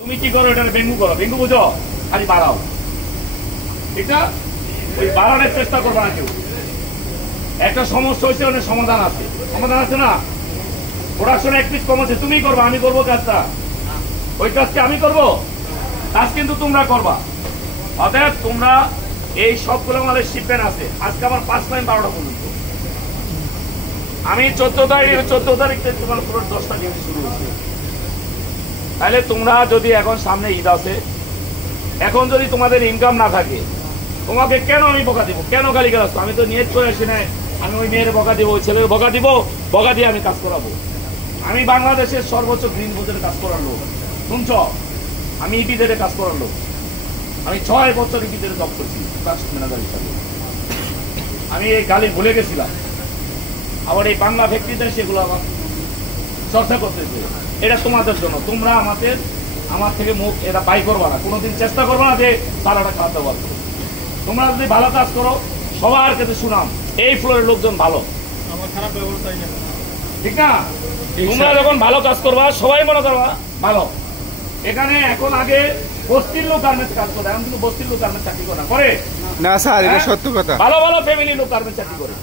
তুমি কি করো, এটা ডেঙ্গু করো, ডেঙ্গু বুঝো, খালি বাড়াও, ঠিক না? ওই বাড়ানোর চেষ্টা করবা না কেউ। একটা সমস্যা হয়েছে, অনেক সমাধান আছে, সমাধান আছে না? প্রোডাকশন এক পিস কম আছে, তুমি করবা, আমি করবো কাজটা? ওই কাজকে আমি করবো? কাজ কিন্তু তোমরা করবা। অতএব তোমরা এই সবগুলো আমাদের শিপমেন্ট আছে। আজকে আমার 5 টাইম 12টা পর্যন্ত, আমি 14 তারিখ থেকে তোমার পুরো 10টা ডিউটি শুরু হয়েছে। তাহলে তোমরা যদি এখন সামনে ঈদ আছে, এখন যদি তোমাদের ইনকাম না থাকে, তোমাকে কেন আমি বকা দিব, কেন গালি গালাস? আমি তো নিয়ত করে আসি নাই আমি ওই মেয়ের বকা দিব, ওই ছেলের বকা দিব, বকা দিয়ে আমি কাজ করাবো। আমি বাংলাদেশের সর্বোচ্চ গ্রিন বোর্ডের কাজ করার লোক, শুনছ? আমি ইপিজেডে কাজ করার লোক। আমি 6 বছর ইপিজেডে জব করছি ম্যানেজার হিসাবে। আমি এই গালি ভুলে গেছিলাম, আবার এই বাংলা ফ্যাক্টরিতে সেগুলো আমার চর্চা করতেছে। এটা তোমাদের জন্য, তোমরা আমার থেকে মুখ এটা বাই করবা না, কোনোদিন চেষ্টা করবো না যে তারাটা খাওয়াতে পারবো। তোমরা যদি ভালো কাজ করো, সবার কাছে শুনাম এই ফ্লোরের লোকজন ভালো, খারাপ ব্যবস্থা, ঠিক না? তোমরা যখন ভালো কাজ করবা, সবাই মনে করবা ভালো। এখানে এখন আগে বস্তির লোক গার্মেন্টস কাজ করে, এখন কিন্তু বস্তির লোক গার্মেন্টস চাকরি করে না, করে না স্যার, এটা সত্য কথা। ভালো ভালো ফ্যামিলির লোক গার্মেন্টস চাকরি করে,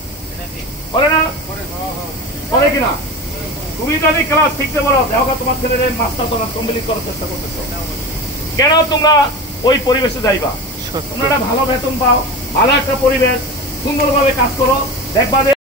করে না? করে কিনা? তুমি যদি ক্লাস শিখতে বলো, দেখো তোমার ছেলেদের মাস্টার তোমার কমপ্লিট করার চেষ্টা করতেছো, কেন তোমরা ওই পরিবেশে যাইবা? তোমরা একটা ভালো বেতন পাও, ভালো একটা পরিবেশ, সুন্দরভাবে কাজ করো, দেখবা